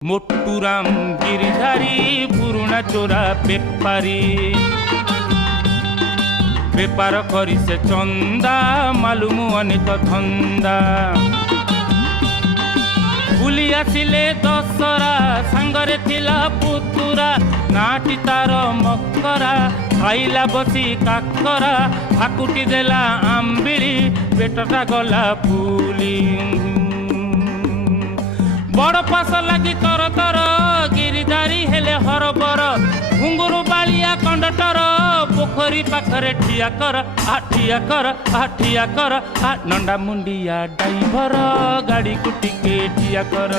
मोटूराम गिरिधारी पुरुणा चोरा बेपारी बेपार करी से चंदा मालूम अनेक धंदा बुली आसिले दशरा सांगरे थिला पुतुरा नाटी तार मकरा खाइला बसी काकरा हाकुटी देला आंबिली पेटटा गला फुली बड़ पास लगी तर तर गिरिधारी हेले हरबर घुंगुरु बालिया कंडक्टर पोखरी पाखरे ठिया कर ठिया कर नंडा मुंडिया ड्राइवर गाड़ी को टिके ठिया कर।